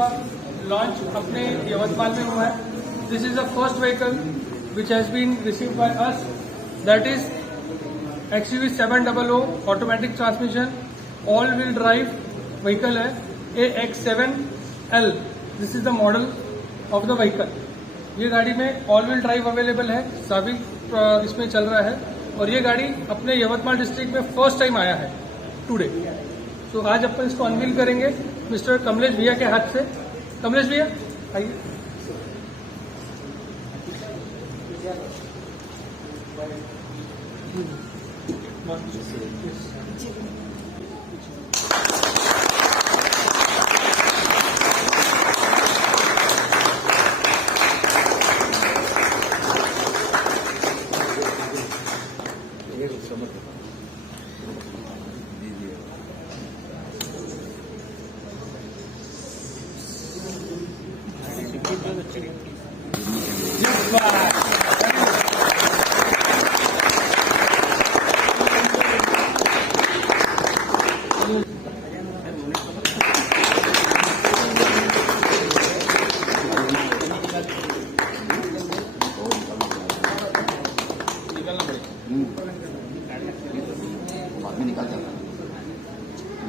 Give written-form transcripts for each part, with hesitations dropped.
का लॉन्च अपने यवतमाल में हुआ है. This is the first vehicle which has been received by us, that is XUV 700 automatic transmission all wheel drive vehicle है. AX7L this is the model of the vehicle. ये गाड़ी में all wheel drive available है, सभी इसमें चल रहा है और ये गाड़ी अपने यवतमाल डिस्ट्रिक्ट में फर्स्ट टाइम आया है टुडे. तो आज अपन इसको अनवील करेंगे मिस्टर कमलेश भैया के हाथ से. कमलेश भैया आइए.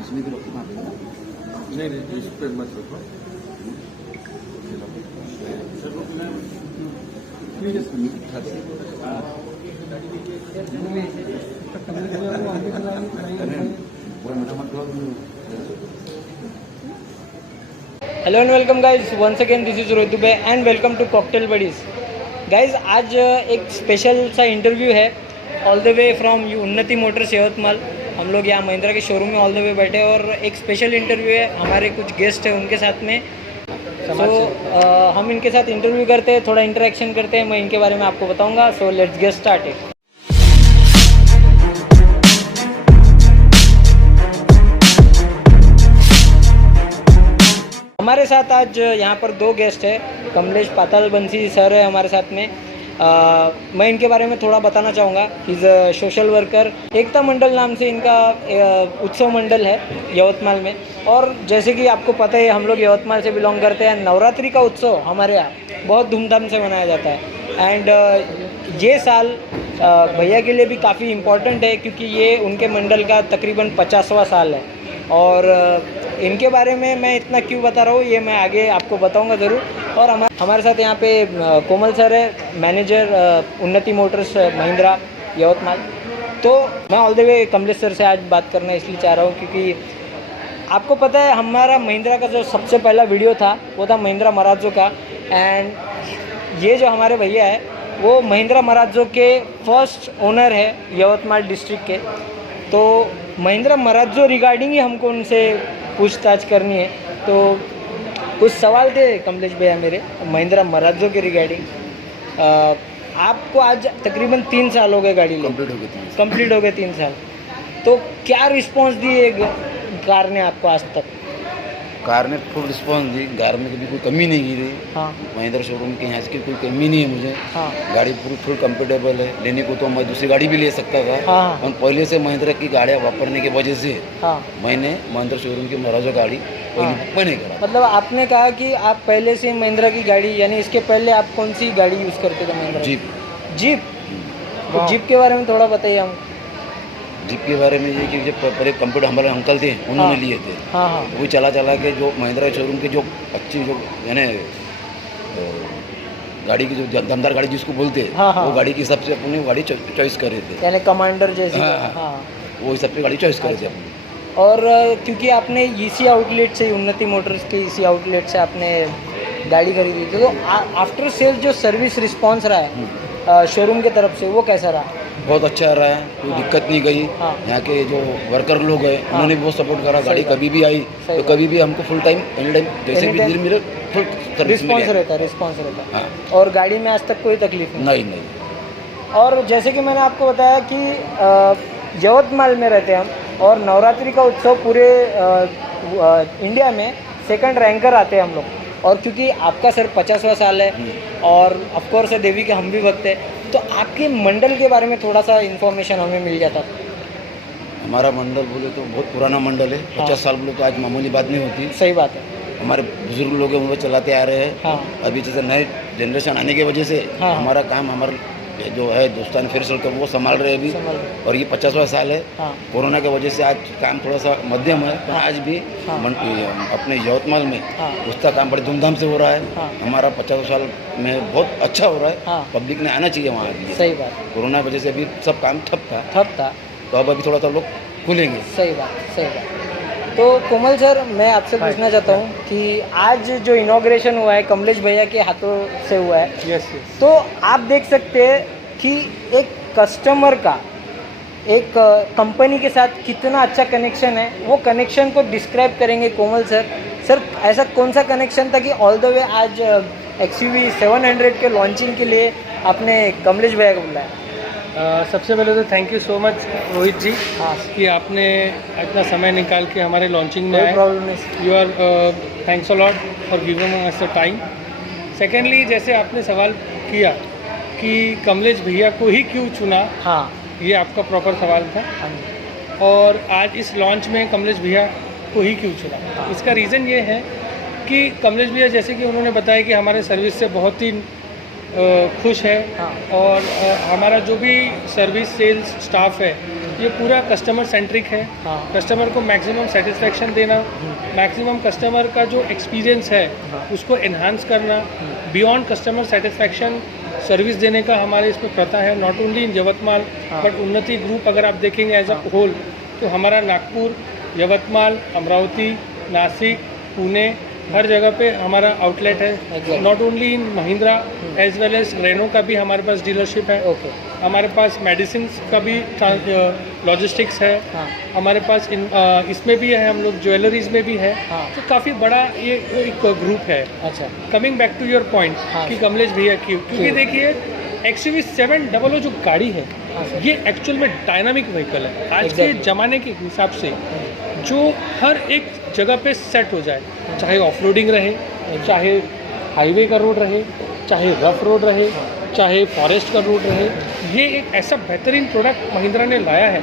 इसमें भी रोटी नहीं इस पे मत रखो. Hello and welcome guys, once again this is Rohit Dubey and welcome to cocktail buddies. Guys आज एक स्पेशल सा इंटरव्यू है all the way from Unnati motors Yavatmal. हम लोग यहाँ महिंद्रा के शोरूम में ऑल द वे बैठे हैं और एक स्पेशल इंटरव्यू है. हमारे कुछ गेस्ट हैं उनके साथ में. सो हम इनके साथ इंटरव्यू करते हैं, थोड़ा इंटरेक्शन करते हैं. मैं इनके बारे में आपको बताऊंगा. So let's get started. हमारे साथ आज यहाँ पर दो गेस्ट है. कमलेश पाताल बंसी सर है हमारे साथ में. मैं इनके बारे में थोड़ा बताना चाहूँगा. Is a social worker. Ekta Mandal नाम से इनका उत्सव मंडल है यवतमाल में. और जैसे कि आपको पता है हम लोग यवतमाल से बिलोंग करते हैं. नवरात्रि का उत्सव हमारे यहाँ बहुत धूमधाम से मनाया जाता है. एंड ये साल भैया के लिए भी काफ़ी इम्पोर्टेंट है क्योंकि ये उनके मंडल का तकरीबन 50वां साल है. और इनके बारे में मैं इतना क्यों बता रहा हूँ ये मैं आगे आपको बताऊंगा ज़रूर. और हमारे साथ यहाँ पे कोमल सर है, मैनेजर उन्नति मोटर्स महिंद्रा यवतमाल. तो मैं all the way Kamlesh sir से आज बात करना इसलिए चाह रहा हूँ क्योंकि आपको पता है हमारा महिंद्रा का जो सबसे पहला वीडियो था वो था महिंद्रा मराज़ो का. एंड ये जो हमारे भैया है वो महिंद्रा मराज़ो के फर्स्ट ओनर है यवतमाल डिस्ट्रिक्ट के. तो महिंद्रा मराज़ो रिगार्डिंग ही हमको उनसे पूछताछ करनी है. तो कुछ सवाल थे कमलेश भैया मेरे महिंद्रा मराज़ो के रिगार्डिंग. आपको आज तकरीबन 3 साल हो गए गाड़ी ले. कंप्लीट हो गए 3 साल. तो क्या रिस्पांस दिए कार ने आपको आज तक? कार ने फुल रिस्पॉन्स दी. कार में कभी कोई कमी नहीं की रही. हाँ महिंद्रा शोरूम के यहाँ की कोई कमी नहीं है मुझे. हाँ गाड़ी पूरी फुल कंफर्टेबल है. लेने को तो मैं दूसरी गाड़ी भी ले सकता था. हाँ और पहले से महिंद्रा की गाड़ियाँ वापरने की वजह से हाँ. मैंने महिंद्रा शोरूम की मराज़ो गाड़ी पहले बुक नहीं करा. मतलब आपने कहा कि आप पहले से महिंद्रा की गाड़ी यानी इसके पहले आप कौन सी गाड़ी यूज़ करते थे महिंद्रा? जीप. जीप. तो जीप के बारे में थोड़ा बताइए हम. जीप के बारे में ये कि जब पहले कंप्यूटर हमारे अंकल थे उन्होंने लिए थे. हाँ हाँ वो चला के जो महिंद्रा शोरूम के जो अच्छी जो यानी गाड़ी की जो दमदार गाड़ी जिसको बोलते हैं हाँ, हाँ. वो गाड़ी के हिसाब से अपनी गाड़ी चॉइस कर रहे थे. यानी कमांडर जैसी. हाँ, हाँ. वो हिसाब से गाड़ी चॉइस कर रहे थे अपनी. और क्योंकि आपने ईसी आउटलेट से उन्नति मोटर्स के ईसी आउटलेट से आपने गाड़ी खरीदी थी तो आफ्टर सेल्स जो सर्विस रिस्पांस रहा है शोरूम की तरफ से वो कैसा रहा? बहुत अच्छा रहा है. कोई दिक्कत नहीं गई. हाँ. यहाँ के जो वर्कर लोग हैं उन्होंने भी बहुत सपोर्ट करा. गाड़ी कभी भी आई तो कभी भी हमको फुल टाइम एनी टाइम जैसे भी दिन मेरे फुल सर्विस रिस्पांस रहता. हाँ. और गाड़ी में आज तक कोई तकलीफ नहीं. और जैसे कि मैंने आपको बताया कि यवतमाल में रहते हैं हम और नवरात्रि का उत्सव पूरे इंडिया में सेकंड रैंकर आते हैं हम लोग. और क्योंकि आपका सर 50वां साल है और ऑफकोर्स है देवी के हम भी भक्त हैं तो आपके मंडल के बारे में थोड़ा सा इन्फॉर्मेशन हमें मिल जाता. हमारा मंडल बोले तो बहुत पुराना मंडल है. 50 साल बोले तो आज मामूली बात नहीं होती. सही बात है. हमारे बुजुर्ग लोग हैं वो चलाते आ रहे हैं। हाँ अभी जैसे नए जनरेशन आने की वजह से हाँ। हमारा काम हमारा जो है दोस्तान फेडरेशन का वो संभाल रहे हैं अभी। समझ रहे। और ये 50वां साल है। हाँ कोरोना की वजह से आज काम थोड़ा सा मध्यम है, पर आज भी हाँ। अपने यवतमाल में हाँ उसका काम बड़ी धूमधाम से हो रहा है। हाँ हमारा 50 साल में बहुत अच्छा हो रहा है। हाँ पब्लिक ने आना चाहिए वहाँ के लिए। सही बात। कोरोना की वजह से अभी सब काम ठप था, ठप था। तो अब अभी थोड़ा सा लोग खुलेंगे। सही बात सही बात। तो कोमल सर, मैं आपसे पूछना चाहता हूँ कि आज जो इनॉग्रेशन हुआ है कमलेश भैया के हाथों से हुआ है, यस यस। तो आप देख सकते हैं कि एक कस्टमर का एक कंपनी के साथ कितना अच्छा कनेक्शन है। वो कनेक्शन को डिस्क्राइब करेंगे कोमल सर। सर, ऐसा कौन सा कनेक्शन था कि ऑल द वे आज XUV 700 के लॉन्चिंग के लिए आपने कमलेश भैया को बुलाया? सबसे पहले तो thank you so much Rohit ji हाँ, कि आपने इतना समय निकाल के हमारे लॉन्चिंग में कोई आए। प्रॉब्लम नहीं। You are thanks a lot for giving us the time. Secondly, जैसे आपने सवाल किया कि कमलेश भैया को ही क्यों चुना, हाँ ये आपका प्रॉपर सवाल था। हाँ जी, और आज इस लॉन्च में कमलेश भैया को ही क्यों चुना, हाँ। इसका रीज़न ये है कि कमलेश भैया, जैसे कि उन्होंने बताया कि हमारे सर्विस से बहुत ही खुश है। हाँ। और हमारा जो भी सर्विस सेल्स स्टाफ है ये पूरा कस्टमर सेंट्रिक है। हाँ। कस्टमर को मैक्सिमम सेटिस्फेक्शन देना, मैक्सिमम कस्टमर का जो एक्सपीरियंस है हाँ। उसको एनहांस करना, बियॉन्ड कस्टमर सेटिस्फेक्शन सर्विस देने का हमारे इसमें प्रथा है। नॉट ओनली इन यवतमाल हाँ। बट उन्नति ग्रुप अगर आप देखेंगे एज अ होल, तो हमारा नागपुर, यवतमाल, अमरावती, नासिक, पुणे, हर जगह पे हमारा आउटलेट है। Exactly. Not only in Mahindra as well as Renault का भी हमारे पास डीलरशिप है। ओके। हमारे पास मेडिसिन का भी लॉजिस्टिक्स है। हाँ हमारे पास इसमें भी है, हम लोग ज्वेलरीज में भी है। हाँ। तो काफ़ी बड़ा ये एक ग्रुप है। अच्छा। Coming back to your point हाँ। कि कमलेश भैया क्योंकि क्यों? देखिए XUV 700 जो गाड़ी है हाँ सर। ये एक्चुअल में डायनामिक व्हीकल है। आज के Exactly. ज़माने के हिसाब से जो हर एक जगह पे सेट हो जाए, चाहे ऑफ रोडिंग रहे, चाहे हाईवे का रोड रहे, चाहे रफ रोड रहे, चाहे फॉरेस्ट का रोड रहे, ये एक ऐसा बेहतरीन प्रोडक्ट महिंद्रा ने लाया है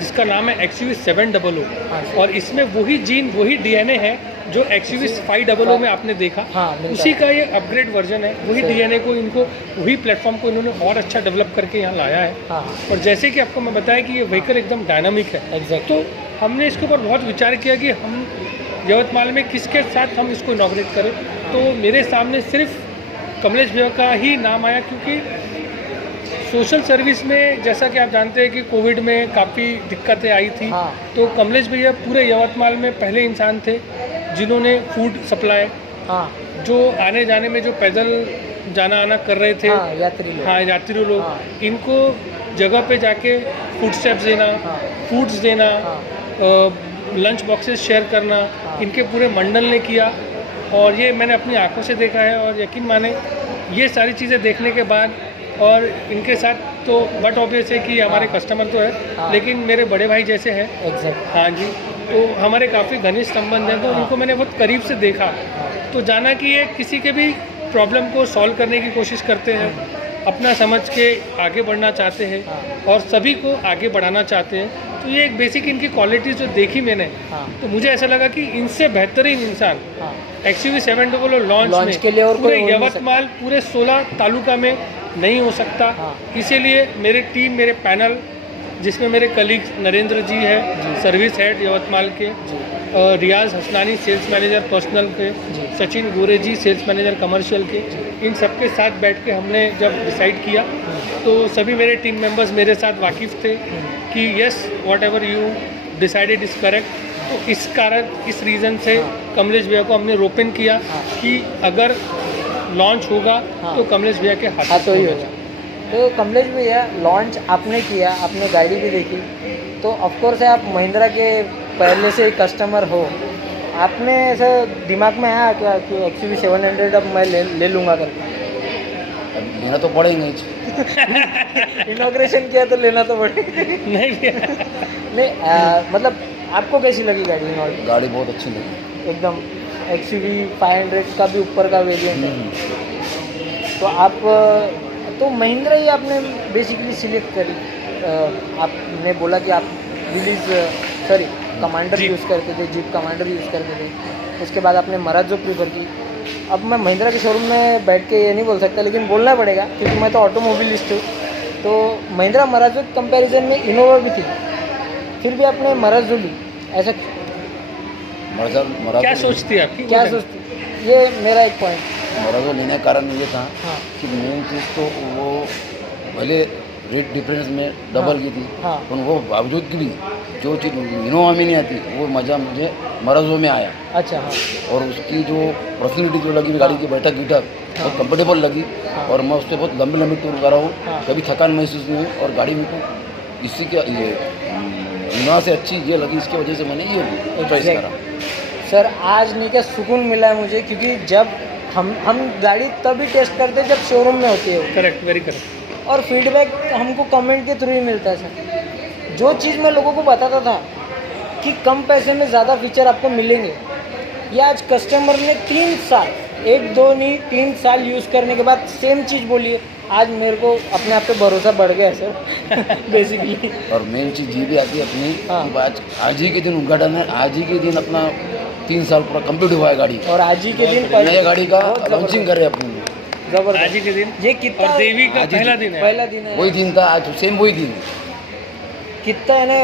जिसका नाम है XUV 700। हाँ सर। और इसमें वही जीन, वही DNA है जो XUV 500 में आपने देखा। हाँ, मिलता उसी है। का ये अपग्रेड वर्जन है। वही सही। DNA को इनको, वही प्लेटफॉर्म को इन्होंने और अच्छा डेवलप करके यहाँ लाया है। हाँ और जैसे कि आपको मैं बताया कि ये व्हीकल एकदम डायनामिक है, एग्जैक्ट। तो हमने इसके ऊपर बहुत विचार किया कि हम यवतमाल में किसके साथ हम इसको इनॉग्रेट करें। तो मेरे सामने सिर्फ कमलेश भैया का ही नाम आया, क्योंकि सोशल सर्विस में जैसा कि आप जानते हैं कि कोविड में काफ़ी दिक्कतें आई थी। हाँ। तो कमलेश भैया पूरे यवतमाल में पहले इंसान थे जिन्होंने फूड सप्लाई, हाँ जो आने जाने में जो पैदल जाना आना कर रहे थे, हाँ यात्री लोग। हाँ यात्री लोग, हाँ। इनको जगह पे जाके फूड स्टेप्स देना, हाँ। फूड्स देना, हाँ। लंच बॉक्सेस शेयर करना, हाँ। इनके पूरे मंडल ने किया। और ये मैंने अपनी आंखों से देखा है। और यकीन माने ये सारी चीज़ें देखने के बाद, और इनके साथ तो बट ऑब्वियस है कि हमारे हाँ। कस्टमर तो है, हाँ। लेकिन मेरे बड़े भाई जैसे हैं। एग्जैक्ट। हाँ जी, तो हमारे काफ़ी घनिष्ठ संबंध हैं। तो हाँ। इनको मैंने बहुत करीब से देखा, हाँ। तो जाना कि ये किसी के भी प्रॉब्लम को सॉल्व करने की कोशिश करते हैं, अपना समझ के आगे बढ़ना चाहते हैं हाँ। और सभी को आगे बढ़ाना चाहते हैं। तो ये एक बेसिक इनकी क्वालिटीज़ जो देखी मैंने, हाँ। तो मुझे ऐसा लगा कि इनसे बेहतरीन इंसान हाँ XUV 700 लॉन्च लॉन्च में के लिए और पूरे कोई हो नहीं यवतमाल, पूरे 16 तालुका में नहीं हो सकता। हाँ। इसीलिए मेरी टीम, मेरे पैनल, जिसमें मेरे कलीग नरेंद्र जी है, सर्विस हेड यवतमाल के, रियाज हसनानी सेल्स मैनेजर पर्सनल के, जी। सचिन गोरे जी सेल्स मैनेजर कमर्शियल के, इन सबके साथ बैठ के हमने जब डिसाइड किया तो सभी मेरे टीम मेंबर्स मेरे साथ वाकिफ़ थे कि yes, what ever you decided is correct. तो इस कारण, इस रीज़न से हाँ। कमलेश भैया को हमने रोपन किया हाँ। कि अगर लॉन्च होगा हाँ। तो कमलेश भैया के हाँ हाथ तो ही होगा। तो कमलेश भैया, लॉन्च आपने किया, आपने गाड़ी भी देखी, तो ऑफकोर्स है आप महिंद्रा के पहले से कस्टमर हो। आपने ऐसा दिमाग में आया क्या कि XUV 700 अब मैं ले लूँगा करके? अब लेना तो पड़ेगा ही। इनॉग्रेशन किया तो लेना तो पड़े। नहीं भैया, नहीं मतलब आपको कैसी लगी गाड़ी? इनॉग्रेशन गाड़ी बहुत अच्छी लगी। एकदम XUV 500 का भी ऊपर का वेरिएंट है। तो आप तो महिंद्रा ही आपने बेसिकली सिलेक्ट करी। आपने बोला कि आप कमांडर जीप। यूज़ करते थे, जीप कमांडर यूज़ करते थे, उसके बाद आपने मराजो प्रीफर की। अब मैं महिंद्रा के शोरूम में बैठ के ये नहीं बोल सकता, लेकिन बोलना पड़ेगा क्योंकि मैं तो ऑटोमोबिलिस्ट हूँ। तो महिंद्रा मराजो कंपैरिजन में इनोवा भी थी, फिर भी आपने मराजो ली, ऐसा मराजो क्या सोचती है आपकी? क्या सोचती? ये मेरा एक पॉइंट। मराजो लेने का कारण ये था हाँ कि मेन चीज़ तो वो भले रेट डिफरेंस में डबल की थी, हाँ पर वो बावजूद की भी जो चीज़ इनोवा में नहीं आती वो मज़ा मुझे मराजो में आया। अच्छा हाँ और उसकी जो पर्सनैलिटी जो लगी गाड़ी की बैठक गिटक बहुत कंफर्टेबल लगी। हाँ। और मैं उससे बहुत लंबे लंबे टूर कर रहा हूँ, हाँ। कभी थकान महसूस नहीं हुई। और गाड़ी मेरे को इसी के ये इनोवा से अच्छी ये लगी, इसकी वजह से मैंने ये चॉइस करा। सर आज नहीं क्या सुकून मिला है मुझे, क्योंकि जब हम गाड़ी तभी टेस्ट करते हैं जब शोरूम में होती है वो। Correct, very correct. और फीडबैक हमको कमेंट के थ्रू ही मिलता है सर। जो चीज़ मैं लोगों को बताता था कि कम पैसे में ज़्यादा फीचर आपको मिलेंगे, ये आज कस्टमर ने 3 साल, 1-2 नहीं 3 साल यूज़ करने के बाद सेम चीज़ बोली है। आज मेरे को अपने आप पे भरोसा बढ़ गया है सर बेसिकली। और मेन चीज़ ये भी आती है अपनी हाँ। कि आज ही के दिन उद्घाटन है, आज ही के दिन अपना 3 साल पूरा कंप्लीट हुआ है गाड़ी, और आज ही के दिन नया गाड़ी का बहुत लॉन्चिंग कर रहे हैं अपनी। जबरदस्त। आज ही के दिन ये कितना और देवी का आज ही पहला दिन है। पहला दिन है, वही दिन था आज, सेम वही दिन। कितना है ना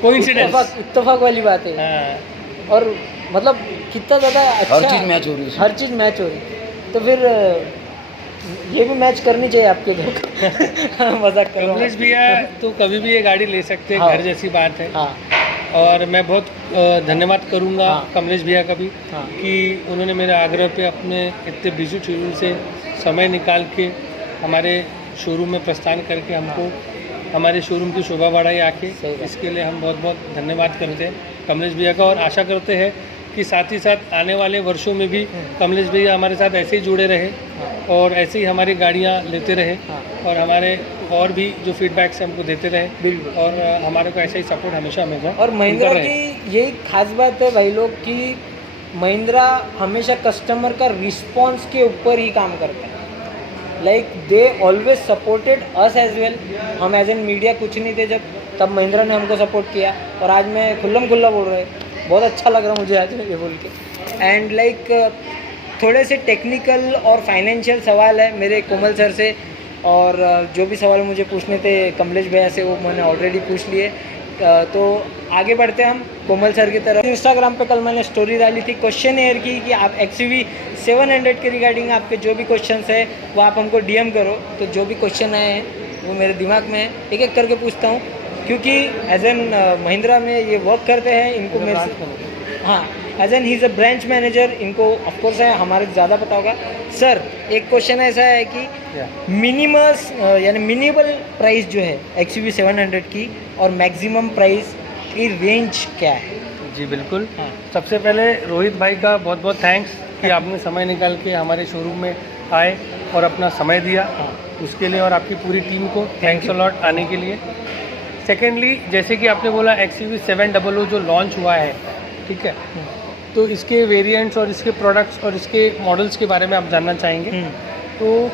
कोइंसिडेंस। इत्तेफाक वाली बात है। हाँ, और मतलब कितना ज़्यादा अच्छा, हर चीज़ मैच हो रही है उसमें। हर चीज़ मैच हो रही। तो फिर ये भी मैच करनी चाहिए आपके लोग मजाक कर रहा हूँ। कमलेश भैया तो कभी भी ये गाड़ी ले सकते हैं, हाँ। घर जैसी बात है। हाँ और मैं बहुत धन्यवाद करूंगा हाँ। कमलेश भैया का भी हाँ। कि उन्होंने मेरे आग्रह पे अपने इतने बिजी शेड्यूल से समय निकाल के हमारे शोरूम में प्रस्थान करके हमको हमारे शोरूम की शोभा बढ़ाई आके, सही बात। इसके लिए हम बहुत बहुत धन्यवाद करते हैं कमलेश भैया का। और आशा करते हैं कि साथ ही साथ आने वाले वर्षों में भी कमलेश भैया हमारे साथ ऐसे ही जुड़े रहे और ऐसे ही हमारी गाड़ियाँ लेते रहे हाँ। और हमारे और भी जो फीडबैक्स हमको देते रहे बिल्कुल। और हमारे को ऐसा ही सपोर्ट हमेशा हमेशा और महिंद्रा उनका रहे। की यही खास बात है भाई लोग कि महिंद्रा हमेशा कस्टमर का रिस्पॉन्स के ऊपर ही काम करता है। Like they always supported us as well. हम एज एन मीडिया कुछ नहीं थे जब, तब महिंद्रा ने हमको सपोर्ट किया और आज मैं खुल्लम खुल्ला बोल रहा है। बहुत अच्छा लग रहा मुझे आज ये बोल के। एंड लाइक थोड़े से टेक्निकल और फाइनेंशियल सवाल है मेरे कोमल सर से, और जो भी सवाल मुझे पूछने थे कमलेश भैया से वो मैंने ऑलरेडी पूछ लिए। तो आगे बढ़ते हैं हम कोमल सर की तरफ। इंस्टाग्राम पे कल मैंने स्टोरी डाली थी क्वेश्चन एयर की कि आप XUV 700 के रिगार्डिंग आपके जो भी क्वेश्चंस है वो आप हमको DM करो। तो जो भी क्वेश्चन आए हैं वो मेरे दिमाग में है, एक एक करके पूछता हूँ क्योंकि एज एन महिंद्रा में ये वर्क करते हैं। इनको मेरे से हाँ as an he is a branch manager, इनको ऑफकोर्स है हमारे ज़्यादा पता होगा। सर एक क्वेश्चन ऐसा है कि मिनिमस यानी मिनिमल प्राइस जो है XUV 700 की और मैक्सिमम प्राइस की रेंज क्या है? जी बिल्कुल। हाँ। सबसे पहले रोहित भाई का बहुत बहुत थैंक्स कि आपने समय निकाल के हमारे शोरूम में आए और अपना समय दिया, उसके लिए और आपकी पूरी टीम को थैंक्स अ लॉट आने के लिए। सेकेंडली, जैसे कि आपने बोला XUV 700 जो लॉन्च हुआ है, ठीक है, तो इसके वेरिएंट्स और इसके प्रोडक्ट्स और इसके मॉडल्स के बारे में आप जानना चाहेंगे। तो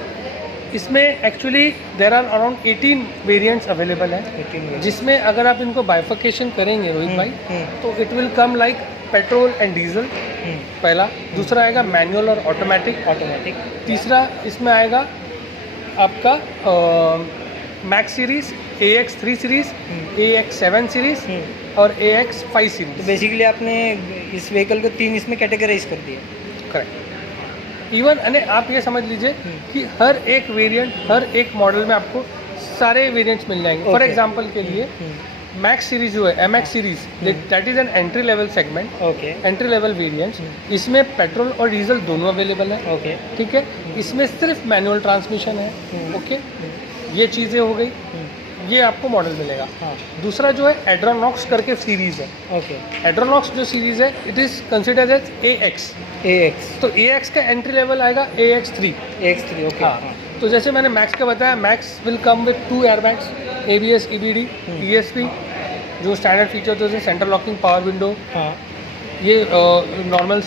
इसमें actually there are around 18 variants available है, जिसमें अगर आप इनको बाइफिकेशन करेंगे रोहित भाई, तो it will come like petrol and diesel पहला, दूसरा आएगा मैनुअल और ऑटोमेटिक, तीसरा इसमें आएगा आपका max series, AX3 series, AX7 series और AX5 सीरीज। तो बेसिकली आपने इस व्हीकल को 3 इसमें कैटेगराइज कर दिया। करेक्ट। इवन अने आप ये समझ लीजिए कि हर एक वेरिएंट, हर एक मॉडल में आपको सारे वेरिएंट्स मिल जाएंगे। फॉर एग्जांपल के लिए मैक्स सीरीज जो है, MX series, that is an entry level segment, okay entry level variants. इसमें पेट्रोल और डीजल दोनों अवेलेबल है, ओके ठीक है। इसमें सिर्फ मैनुअल ट्रांसमिशन है, ओके। ये चीज़ें हो गई, ये आपको मॉडल मिलेगा। हाँ दूसरा जो है एड्रोनॉक्स करके सीरीज़ है, ओके एड्रोनॉक्स जो सीरीज़ है it is considered as AX। तो AX का एंट्री लेवल आएगा AX3। ओके हाँ, तो जैसे मैंने मैक्स का बताया, max will come with 2 airbags, ABS, EBD, ESP, जो स्टैंडर्ड फीचर होते हैं, सेंटर लॉकिंग, पावर विंडो, हाँ ये नॉर्मल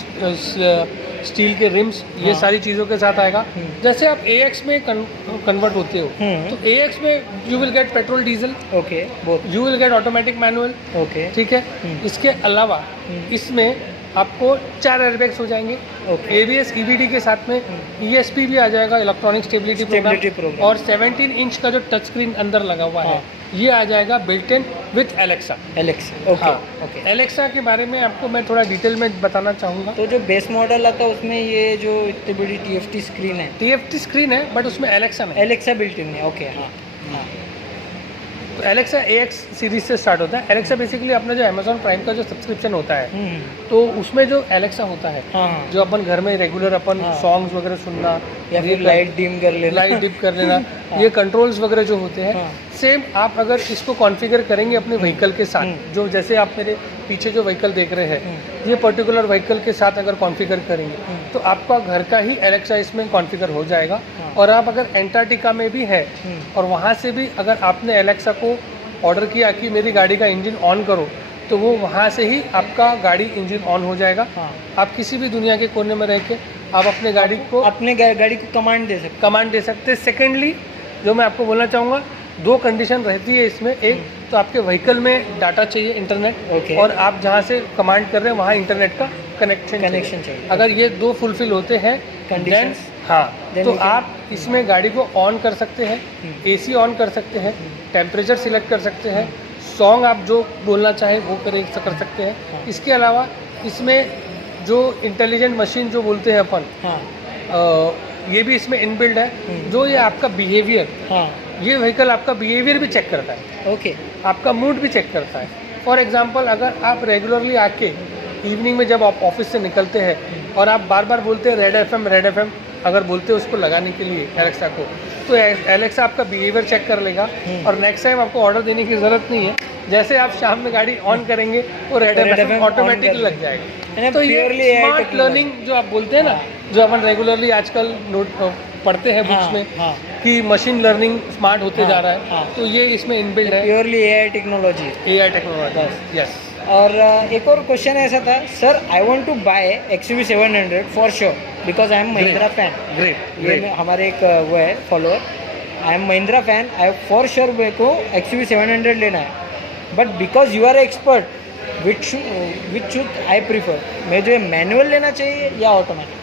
स्टील के रिम्स, ये सारी चीज़ों के साथ आएगा। जैसे आप AX में कन्वर्ट होते हो, तो AX में you will get petrol diesel, okay both you will get automatic manual, okay ठीक है। इसके अलावा इसमें आपको 4 एयरबैग्स हो जाएंगे, ओके। ABS EBD के साथ में ESP भी आ जाएगा, electronic stability Stability program, program। और 17 इंच का जो टच स्क्रीन अंदर लगा हुआ है ये आ जाएगा built in with Alexa. Alexa, okay okay. Alexa के बारे में आपको मैं थोड़ा डिटेल में बताना चाहूँगा। तो जो बेस मॉडल आता है उसमें ये जो इतनी बड़ी TFT स्क्रीन है, TFT स्क्रीन है बट उसमें एलेक्सा नहीं। एलेक्सा बिल्ट इन है, ओके। हाँ हाँ तो एलेक्सा AX सीरीज से स्टार्ट होता है। एलेक्सा बेसिकली अपना जो अमेजॉन प्राइम का जो सब्सक्रिप्शन होता है तो उसमें जो एलेक्सा होता है, हाँ। जो अपन घर में रेगुलर अपन हाँ। सॉन्ग्स वगैरह सुनना या फिर लाइट डिम कर लेना, लाइट डिप कर लेना, ये कंट्रोल्स वगैरह जो होते हैं, हाँ। सेम आप अगर इसको कॉन्फ़िगर करेंगे अपने व्हीकल के साथ, जो जैसे आप मेरे पीछे जो व्हीकल देख रहे हैं ये पर्टिकुलर व्हीकल के साथ अगर कॉन्फ़िगर करेंगे तो आपका घर का ही एलेक्सा इसमें कॉन्फ़िगर हो जाएगा। और आप अगर एंटार्क्टिका में भी है और वहाँ से भी अगर आपने एलेक्सा को ऑर्डर किया कि मेरी गाड़ी का इंजन ऑन करो तो वो वहाँ से ही आपका गाड़ी इंजन ऑन हो जाएगा। हाँ। आप किसी भी दुनिया के कोने में रह के आप अपने गाड़ी को अपने गाड़ी को कमांड दे सकते कमांड दे सकते हैं। सेकेंडली जो मैं आपको बोलना चाहूँगा, 2 कंडीशन रहती है इसमें। एक तो आपके व्हीकल में डाटा चाहिए इंटरनेट, ओके। और आप जहाँ से कमांड कर रहे हैं वहाँ इंटरनेट का कनेक्शन चाहिए। अगर ये 2 फुलफिल होते हैं Conditions, then हाँ then तो we can- आप इसमें गाड़ी को ऑन कर सकते हैं, AC ऑन कर सकते हैं, टेम्परेचर सिलेक्ट कर सकते हैं, सॉन्ग आप जो बोलना चाहें वो कर सकते हैं। इसके अलावा इसमें जो इंटेलिजेंट मशीन जो बोलते हैं अपन, हाँ ये भी इसमें इनबिल्ड है, जो ये आपका बिहेवियर, हाँ ये व्हीकल आपका बिहेवियर भी चेक करता है, ओके आपका मूड भी चेक करता है। फॉर एग्जांपल अगर आप रेगुलरली आके इवनिंग में जब आप ऑफिस से निकलते हैं और आप बार बार बोलते हैं रेड FM अगर बोलते हैं उसको लगाने के लिए एलेक्सा को, तो एलेक्सा आपका बिहेवियर चेक कर लेगा और नेक्स्ट टाइम आपको ऑर्डर देने की ज़रूरत नहीं है। जैसे आप शाम में गाड़ी ऑन करेंगे वो रेड FM ऑटोमेटिक लग जाएगा। तो ये स्मार्ट लर्निंग जो आप बोलते हैं ना, जो अपन रेगुलरली आजकल नोट पढ़ते हैं बुक्स में कि मशीन लर्निंग स्मार्ट होते जा रहा है, तो ये इसमें इनबिल्ड है। Purely AI technology. AI technology, yes. और एक और क्वेश्चन ऐसा था sir, I want to buy XUV 700 for sure because I am Mahindra fan. Great. हमारे एक वो है follower, I am Mahindra fan, I for sure मेरे को XUV 700 लेना है, but because you are expert which should I prefer, मैं जो है मैनुअल लेना चाहिए या ऑटोमेटिक?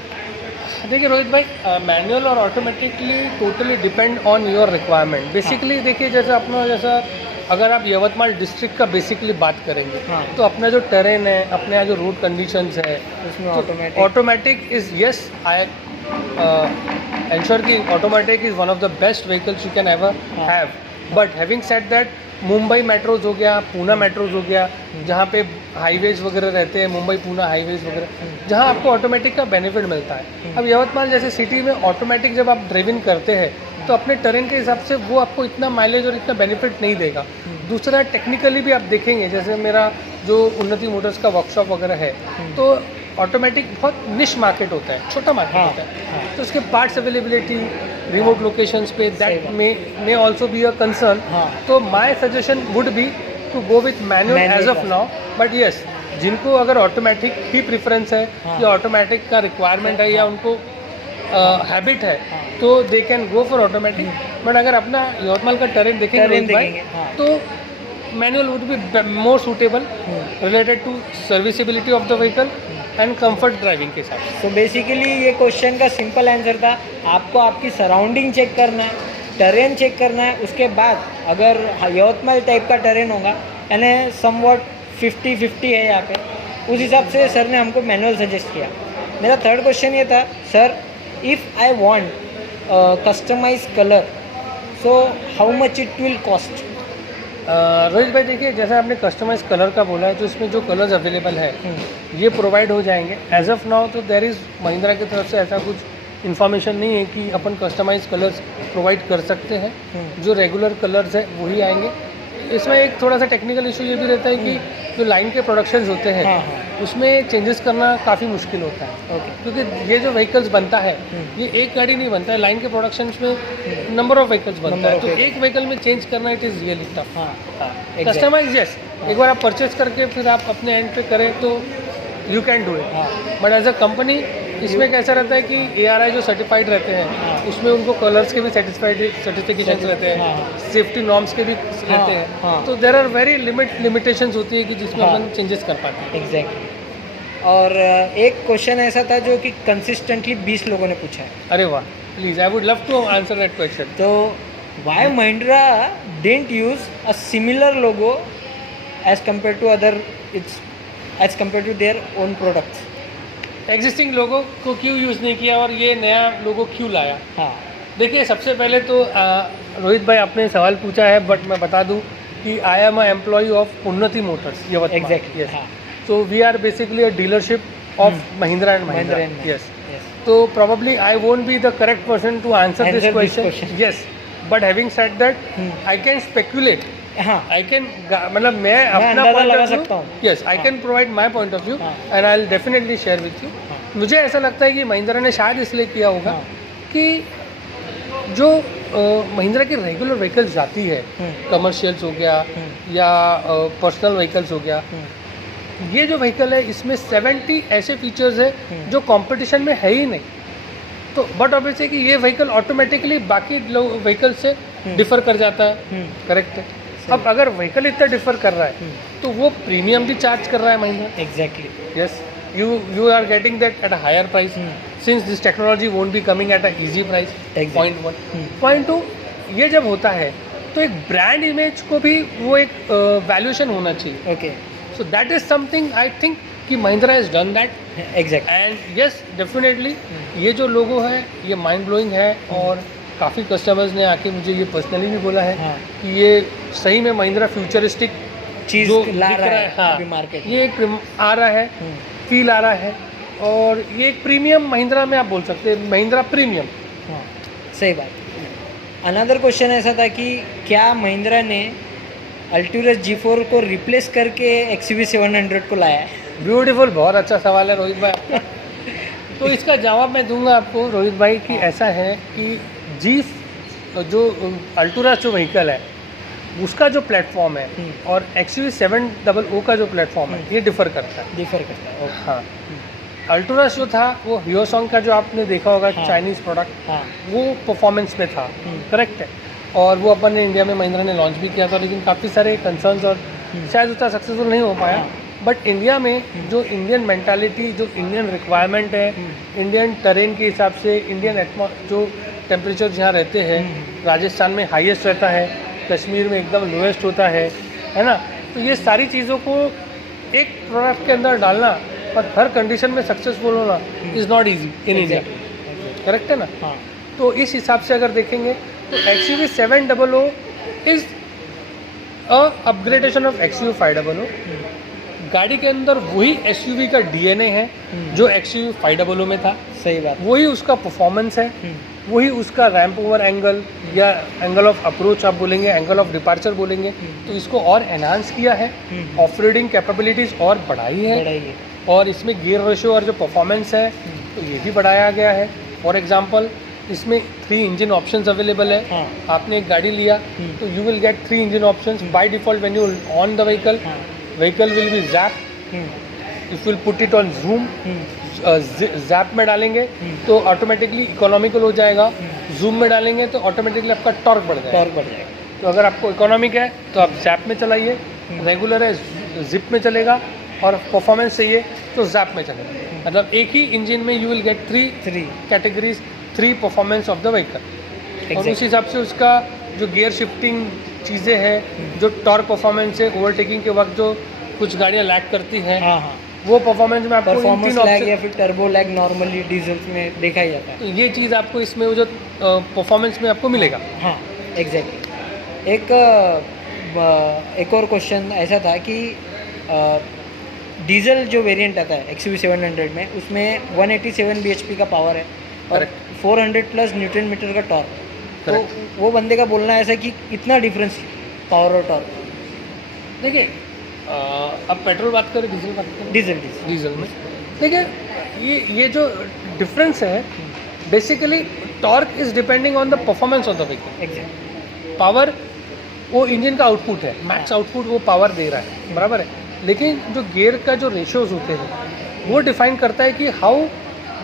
देखिए रोहित भाई, मैनुअल और automatically totally depend on your requirement. Basically देखिए जैसा अगर आप यवतमाल डिस्ट्रिक्ट का बेसिकली बात करेंगे तो अपना जो टेरेन है, अपने यहाँ जो रोड कंडीशंस है उसमें automatic is yes, I ensure कि automatic is one of the best vehicles you can ever have. But having said that, Mumbai metros हो गया, पूना मेट्रोज हो गया, जहाँ पे हाईवेज वगैरह रहते हैं, मुंबई पूना हाईवेज वगैरह, जहाँ आपको ऑटोमेटिक का बेनिफिट मिलता है। अब यवतमाल जैसे सिटी में ऑटोमेटिक जब आप ड्राइविंग करते हैं तो अपने टेरेन के हिसाब से वो आपको इतना माइलेज और इतना बेनिफिट नहीं देगा। दूसरा टेक्निकली भी आप देखेंगे, जैसे मेरा जो उन्नति मोटर्स का वर्कशॉप वगैरह है, तो ऑटोमेटिक बहुत निश मार्केट होता है, छोटा मार्केट होता है, तो उसके पार्ट्स अवेलेबिलिटी रिमोट लोकेशंस पे that may also be a concern. तो my suggestion would be to go with manual as of now, but yes, जिनको अगर ऑटोमेटिक ही प्रेफरेंस है या ऑटोमेटिक का रिक्वायरमेंट है या उनको हैबिट है तो they can go for automatic. But अगर अपना यवतमाल का टेरेन देखेंगे तो manual would be more suitable related to serviceability of the vehicle and comfort driving के साथ। सो बेसिकली ये क्वेश्चन का सिंपल आंसर था, आपको आपकी सराउंडिंग चेक करना है, टेरेन चेक करना है, उसके बाद अगर यवतमाल टाइप का टेरेन होगा यानी समवॉट 50-50 है यहाँ पे, उस हिसाब से सर ने हमको मैनुअल सजेस्ट किया। मेरा थर्ड क्वेश्चन ये था sir, if I want customise colour, so how much it will cost? Rohit भाई देखिए, जैसा आपने कस्टमाइज कलर का बोला है, तो इसमें जो कलर्स अवेलेबल है ये प्रोवाइड हो जाएंगे एज ऑफ नाउ। तो देयर इज़ महिंद्रा की तरफ से ऐसा कुछ इन्फॉर्मेशन नहीं है कि अपन कस्टमाइज कलर्स प्रोवाइड कर सकते हैं। जो रेगुलर कलर्स है वही आएंगे। इसमें एक थोड़ा सा टेक्निकल इशू ये भी रहता है कि जो लाइन के प्रोडक्शंस होते हैं उसमें चेंजेस करना काफ़ी मुश्किल होता है। क्योंकि ये जो व्हीकल्स बनता है ये एक गाड़ी नहीं बनता है, लाइन के प्रोडक्शंस में नंबर ऑफ व्हीकल्स बनता है, तो एक व्हीकल में चेंज करना it is really tough. Customise yes, एक बार आप परचेज करके फिर आप अपने एंड पे करें तो you can do it. But as a company इसमें कैसा रहता है कि ARI जो सर्टिफाइड रहते हैं उसमें उनको कलर्स के भी सर्टिफिकेशन रहते हैं, सेफ्टी नॉर्म्स के भी रहते हैं, तो देर आर वेरी लिमिटेशंस होती है कि जिसमें अपन चेंजेस कर पाते हैं। एग्जैक्टली। और एक क्वेश्चन ऐसा था जो कि कंसिस्टेंटली 20 लोगों ने पूछा है, अरे वाह, please I would love to answer that question. तो why Mahindra didn't use a similar logo as compared to other, it's as compared to their own products. Existing लोगों को क्यों यूज़ नहीं किया और ये नया लोगो क्यों लाया? हाँ. देखिए, सबसे पहले तो रोहित भाई आपने सवाल पूछा है, बट मैं बता दूं कि I am a employee of Unnati motors Yavatmal. Exactly, yes. हाँ. So we are basically a dealership of Mahindra and Mahindra. Yes. Yes. तो probably I won't be the correct person to answer this Answer this question. question. Yes, but having said that, I can speculate. हाँ. I can मतलब मैं अपना अंदाजा point लगा of view, सकता हूँ. yes, I हाँ. can provide my point of view हाँ. and I'll definitely share with you. हाँ. मुझे ऐसा लगता है कि महिंद्रा ने शायद इसलिए किया होगा हाँ. कि जो महिंद्रा की रेगुलर व्हीकल्स जाती है, कमर्शियल्स हो गया या पर्सनल व्हीकल्स हो गया, ये जो व्हीकल है इसमें 70 ऐसे फीचर्स है जो कंपटीशन में है ही नहीं. तो बट ऑब्वियस है कि ये व्हीकल ऑटोमेटिकली बाकी व्हीकल से डिफर कर जाता है. करेक्ट है. अब अगर व्हीकल इतना डिफर कर रहा है तो वो प्रीमियम भी चार्ज कर रहा है Mahindra. Exactly. Yes, you are getting that at a higher price since this technology won't be coming at a easy price. Exactly. Point 1. Point 2, ये जब होता है तो एक ब्रांड इमेज को भी वो एक वैल्यूएशन होना चाहिए. Okay. So that is something I think कि Mahindra has done that. Exact. And yes, definitely ये जो लोगो है ये माइंड ब्लोइंग है और काफ़ी कस्टमर्स ने आके मुझे ये पर्सनली भी बोला है हाँ. कि ये सही में महिंद्रा फ्यूचरिस्टिक चीज जो ला दिख रहा है हाँ, अभी मार्केट. ये एक आ रहा है, फील आ रहा है और ये एक प्रीमियम महिंद्रा में आप बोल सकते हैं, महिंद्रा प्रीमियम. हाँ, सही बात. अनदर क्वेश्चन ऐसा था कि क्या महिंद्रा ने अल्टूरस G4 को रिप्लेस करके XUV 700 को लाया है? ब्यूटीफुल, बहुत अच्छा सवाल है रोहित भाई आपका. तो इसका जवाब मैं दूंगा आपको रोहित भाई कि ऐसा है कि जो अल्टूरस जो व्हीकल है उसका जो प्लेटफॉर्म है और XUV 700 का जो प्लेटफॉर्म है ये डिफर करता है. डिफर करता है. ओके. हाँ, अल्टूरस जो था वो हियोसोंग का जो आपने देखा होगा हाँ. चाइनीज़ प्रोडक्ट, हाँ. वो परफॉर्मेंस में था. करेक्ट है. और वो अपन ने इंडिया में महिंद्रा ने लॉन्च भी किया था, लेकिन काफ़ी सारे कंसर्न्स और शायद उतना सक्सेसफुल नहीं हो पाया. बट इंडिया में जो इंडियन मेंटालिटी, जो इंडियन रिक्वायरमेंट है, इंडियन टेरेन के हिसाब से, इंडियन जो टेम्परेचर जहाँ रहते हैं, राजस्थान में हाईएस्ट रहता है, कश्मीर में एकदम लोएस्ट होता है ना. तो ये सारी चीज़ों को एक प्रोडक्ट के अंदर डालना और हर कंडीशन में सक्सेसफुल होना is not easy in India. Correct है ना. हाँ. तो इस हिसाब से अगर देखेंगे तो XUV 700 is a upgradation of XUV 500. गाड़ी के अंदर वही SUV का DNA है जो XUV 500 में था. सही बात. वही उसका परफॉर्मेंस है, वही उसका रैम्प ओवर एंगल या एंगल ऑफ अप्रोच आप बोलेंगे, एंगल ऑफ डिपार्चर बोलेंगे, तो इसको और एनहांस किया है, ऑफ रोडिंग कैपेबिलिटीज़ और बढ़ाई है, और इसमें गियर रेशियो और जो परफॉर्मेंस है तो ये भी बढ़ाया गया है. फॉर एग्जांपल इसमें 3 इंजन ऑप्शंस अवेलेबल है. हाँ. आपने एक गाड़ी लिया तो you will get 3 engine options by default. When you on the vehicle, vehicle will be JAP. If will put it on zoom, JAP में डालेंगे तो ऑटोमेटिकली इकोनॉमिकल हो जाएगा. जूम में डालेंगे तो ऑटोमेटिकली आपका टॉर्क बढ़ जाएगा. तो अगर आपको इकोनॉमिक है तो आप जैप में चलाइए, रेगुलर है जिप में चलेगा, और परफॉर्मेंस चाहिए तो जैप में चलेगा. मतलब एक ही इंजन में you will get 3 categories, 3 performance of the vehicle. और उस हिसाब से उसका जो गियर शिफ्टिंग चीज़ें हैं, जो टॉर्क परफॉर्मेंस है, ओवरटेकिंग के वक्त जो कुछ गाड़ियाँ लैग करती हैं, वो परफॉर्मेंस में आपको परफॉर्मेंस लैग या फिर टर्बो लैग नॉर्मली डीजल में देखा ही जाता है. तो ये चीज़ आपको इसमें वो जो परफॉर्मेंस में आपको मिलेगा. हाँ, एग्जैक्टली. एक और क्वेश्चन ऐसा था कि डीजल जो वेरिएंट आता है XUV 700 में, उसमें 187 bhp का पावर है और 400 प्लस न्यूटन मीटर का टॉर्क. तो वो बंदे का बोलना ऐसा कि इतना डिफरेंस पावर और टॉर्क. देखिए, अब पेट्रोल बात करें, डीजल बात करें. डीजल में देखिए ये जो डिफरेंस है, basically torque is depending on the performance of the vehicle. Exact. Power वो इंजन का आउटपुट है, मैक्स आउटपुट वो पावर दे रहा है, बराबर है. लेकिन जो गियर का जो रेशियोज होते हैं वो डिफाइन करता है कि हाउ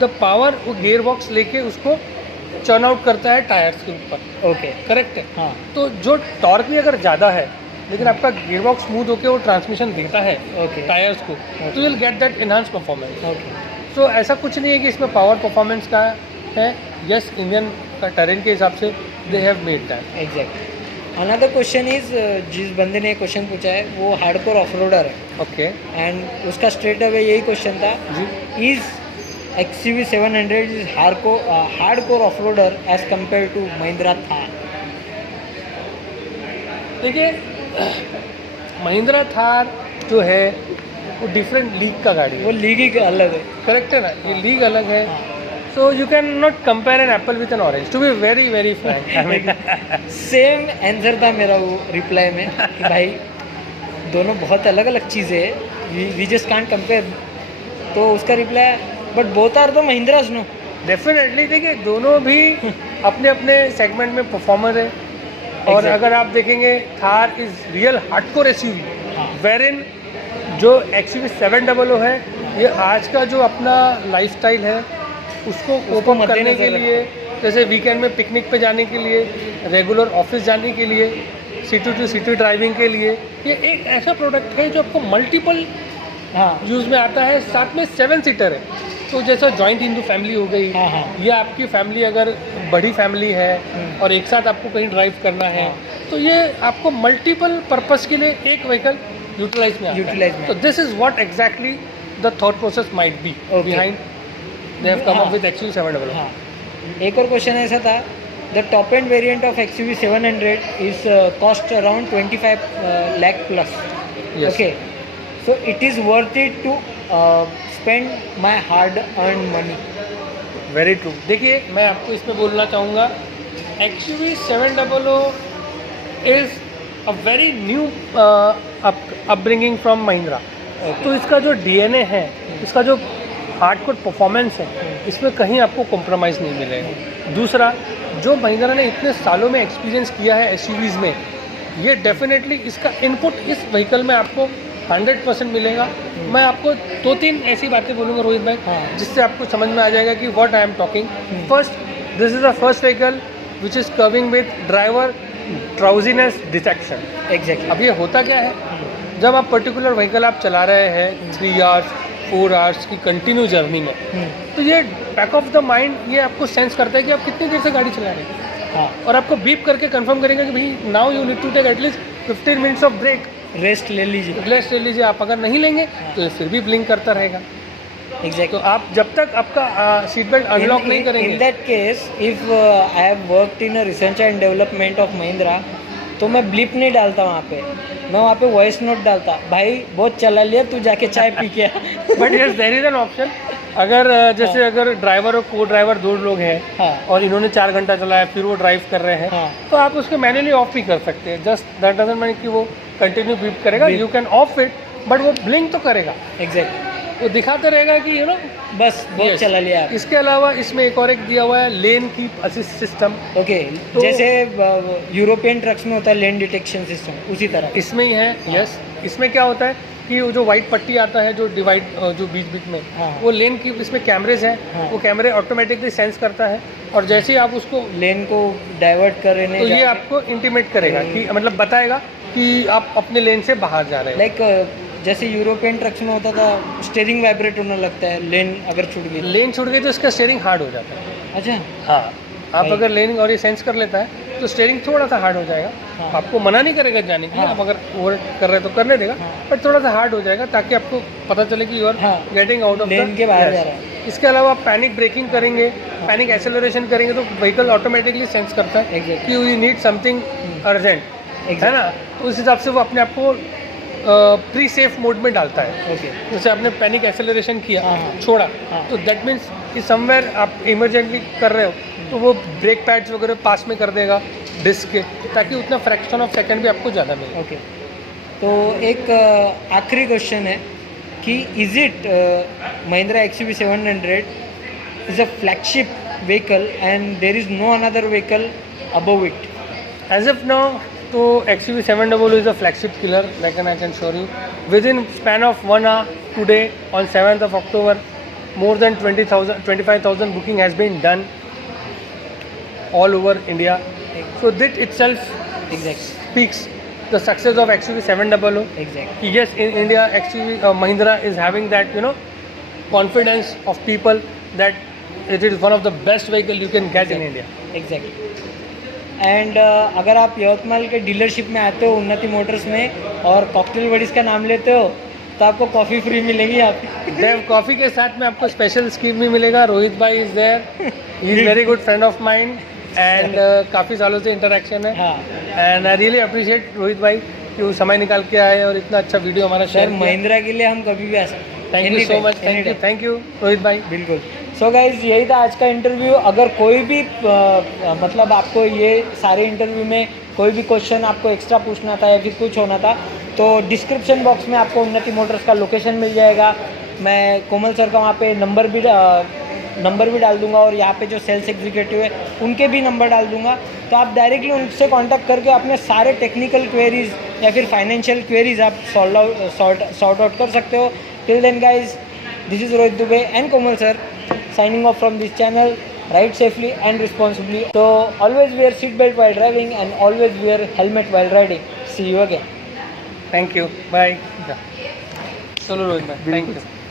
द पावर वो गियर बॉक्स लेके उसको चर्न आउट करता है टायर्स के ऊपर. ओके. करेक्ट है. हाँ. तो जो टॉर्क भी अगर ज़्यादा है लेकिन आपका गियर बॉक्स स्मूथ होकर वो ट्रांसमिशन देता है Okay. टायर्स को, तो you will get that enhance performance. Okay so ऐसा कुछ नहीं है कि इसमें पावर परफॉर्मेंस का है, यस इंडियन का टेरेन के हिसाब से they have made that. Exact. Another question is, जिस बंदे ने क्वेश्चन पूछा है वो हार्डकोर ऑफ रोडर है, ओके एंड उसका स्ट्रेट अवे यही क्वेश्चन था, जी। Is XUV 700 is hardcore off roader as compared to Mahindra Thar? देखिए महिंद्रा थार जो है वो डिफरेंट लीग का गाड़ी वो है, लीग ही अलग है। करेक्ट है ना, ये लीग अलग है। So you can not compare an apple with an orange, to be very very frank. Same answer था मेरा वो रिप्लाई में कि भाई दोनों बहुत अलग अलग चीज़ें हैं, वी जस्ट कांट कंपेयर। तो उसका reply, but both are the Mahindras no. Definitely देखिए दोनों भी अपने अपने सेगमेंट में परफॉर्मर है। और Exactly. अगर आप देखेंगे Thar is real hardcore SUV, हाँ। वेरिन जो XUV 700 है, ये आज का जो अपना लाइफस्टाइल है उसको कोप अप करने के मद्देनजर लिए, जैसे वीकेंड में पिकनिक पे जाने के लिए, रेगुलर ऑफिस जाने के लिए, सिटी टू सिटी ड्राइविंग के लिए, ये एक ऐसा प्रोडक्ट है जो आपको मल्टीपल हाँ यूज़ में आता है। साथ में 7 सीटर है, तो जैसा जॉइंट हिंदू फैमिली हो गई, हाँ हाँ ये आपकी फैमिली अगर बड़ी फैमिली है और एक साथ आपको कहीं ड्राइव करना है, तो ये आपको मल्टीपल पर्पस के लिए एक व्हीकल यूटिलाइज में आता Utilize है। में तो this is what exactly the thought process might be Okay. Behind they have come हाँ। Up with XUV 700। हाँ। एक और क्वेश्चन ऐसा था, the top end variant of XUV 700 is cost around 25 lakh plus. Yes. Okay, so it is worth it to spend my hard earn money? Very true. देखिए मैं आपको इसमें बोलना चाहूँगा, XUV 700 is a very new upbringing from Mahindra. तो इसका जो DNA है, इसका जो हार्डकोर परफॉर्मेंस है, इसमें कहीं आपको कॉम्प्रोमाइज़ नहीं मिलेगा। दूसरा, जो महिंद्रा ने इतने सालों में एक्सपीरियंस किया है SUVs में, ये डेफिनेटली इसका इनपुट इस व्हीकल में आपको 100% मिलेगा। मैं आपको 2-3 ऐसी बातें बोलूँगा रोहित भाई, हाँ। जिससे आपको समझ में आ जाएगा कि what I am talking. First, this is the first vehicle which is curving with driver drowsiness detection. Exactly. अब ये होता क्या है, जब आप पर्टिकुलर व्हीकल आप चला रहे हैं 3 आवर्स 4 आवर्स की कंटिन्यू जर्नी में, तो ये बैक ऑफ द माइंड ये आपको सेंस करता है कि आप कितनी देर से गाड़ी चला रहे हैं, हाँ, और आपको बीप करके कंफर्म करेंगे कि भाई now you need to take at least 15 minutes of break, rest ले लीजिए। रेस्ट ले लीजिए। आप अगर नहीं लेंगे तो ये फिर भी ब्लिंक करता रहेगा। एग्जैक्टली। तो आप जब तक आपका सीट बेल्ट अनलॉक नहीं इन करेंगे, that case if I have worked in a research and development of Mahindra, तो मैं ब्लिप नहीं डालता वहाँ पे, मैं वहाँ पे वॉइस नोट डालता, भाई बहुत चला लिया तू, जाके चाय पी के आ। But yes there is an option. अगर जैसे अगर ड्राइवर और को ड्राइवर 2 लोग हैं हाँ। और इन्होंने 4 घंटा चलाया, फिर वो ड्राइव कर रहे हैं, हाँ। तो आप उसको मैन्युअली ऑफ भी कर सकते हैं। जस्ट दैट डजंट मीन कि वो कंटिन्यू बीप करेगा, Beep. You can of it, but वो ब्लिंक तो करेगा, एग्जैक्टली, वो दिखाता रहेगा कि यू नो बस बहुत Yes. चला लिया। इसके अलावा इसमें एक और एक दिया हुआ है lane keep assist system. Okay, तो- जैसे यूरोपियन ट्रक्स में होता है लेन डिटेक्शन सिस्टम, उसी तरह। इसमें ही है। यस, इसमें क्या होता है कि वो जो वाइट पट्टी आता है जो डिवाइड जो बीच बीच में, हाँ। वो लेन की इसमें कैमरेज हैं, हाँ। वो कैमरे ऑटोमेटिकली सेंस करता है, और जैसे ही आप उसको, लेन को डाइवर्ट कर रहे तो ये आपको इंटीमेट करेगा कि मतलब बताएगा कि आप अपने लेन से बाहर जा रहे हैं। लाइक जैसे यूरोपियन ट्रक्स में होता था स्टीयरिंग वाइब्रेट होने लगता है लेन अगर छूट गई। लेन छूट गई तो इसका स्टीयरिंग हार्ड हो जाता है। अच्छा, हाँ, आप भाई। अगर लेन और ये सेंस कर लेता है तो स्टीयरिंग थोड़ा सा हार्ड हो जाएगा। हाँ। आपको मना नहीं करेगा जाने के लिए, हाँ। आप अगर ओवर कर रहे हैं तो करने देगा, हाँ। बट थोड़ा सा हार्ड हो जाएगा ताकि आपको पता चले कि यू आर हाँ। गेटिंग आउट ऑफ लेन के बाहर जा रहा है। इसके अलावा आप पैनिक ब्रेकिंग करेंगे, पैनिक एक्सेलरेशन करेंगे तो व्हीकल ऑटोमेटिकली सेंस करता है Exactly. कि you need something urgent, Exactly. है ना, तो उस हिसाब से वो अपने आप को प्री सेफ मोड में डालता है। ओके, जैसे आपने पैनिक एक्सेलरेशन किया, हाँ, हाँ। छोड़ा, हाँ। तो दैट मीन्स कि समवेयर आप इमरजेंटली कर रहे हो तो वो ब्रेक पैड्स वगैरह पास में कर देगा डिस्क के, ताकि उतना फ्रैक्शन ऑफ सेकंड भी आपको ज़्यादा मिले। ओके। तो एक आखिरी क्वेश्चन है कि is it Mahindra XUV 700 is a flagship vehicle and there is no another vehicle above it? As of now, तो XUV 700 is a flagship killer, like I can show you. Within span of 1 hour today, on 7th of October, more than 25,000 booking has been done all over India. So that itself Exactly. speaks the success of XUV 700. Exactly Yes, in India, XUV Mahindra is having that, confidence of people that it is one of the best vehicle you can get in India. Exactly and अगर आप यवतमाल के dealership में आते हो उन्नति Motors में और cocktail buddies का नाम लेते हो तो आपको कॉफ़ी फ्री मिलेगी आप देव कॉफ़ी के साथ में आपको स्पेशल स्कीम भी मिलेगा. रोहित भाई is there, he is very good friend of mine and काफ़ी सालों से इंटरेक्शन है. हाँ and I really appreciate Rohit भाई कि वो समय निकाल के आए और इतना अच्छा वीडियो हमारा सर शेयर किया. महिंद्रा के लिए हम कभी भी आ सकते हैं. Thank you so much. Thank you Rohit भाई. बिल्कुल. सो गाइज यही था आज का इंटरव्यू. अगर कोई भी मतलब आपको ये सारे इंटरव्यू में कोई भी क्वेश्चन आपको एक्स्ट्रा पूछना था या फिर कुछ होना था तो डिस्क्रिप्शन बॉक्स में आपको उन्नति मोटर्स का लोकेशन मिल जाएगा. मैं कोमल सर का वहाँ पे नंबर भी डाल दूंगा और यहाँ पे जो सेल्स एग्जीक्यूटिव है उनके भी नंबर डाल दूंगा. तो आप डायरेक्टली उनसे कांटेक्ट करके अपने सारे टेक्निकल क्वेरीज या फिर फाइनेंशियल क्वेरीज आप सॉर्ट आउट कर सकते हो. Till then guys, this is Rohit Dubey and Komal sir signing off from this channel. Ride safely and responsibly. So always wear seat belt while driving and always wear helmet while riding. See you again. Thank you. Bye. चलो रोहित भाई. Thank you.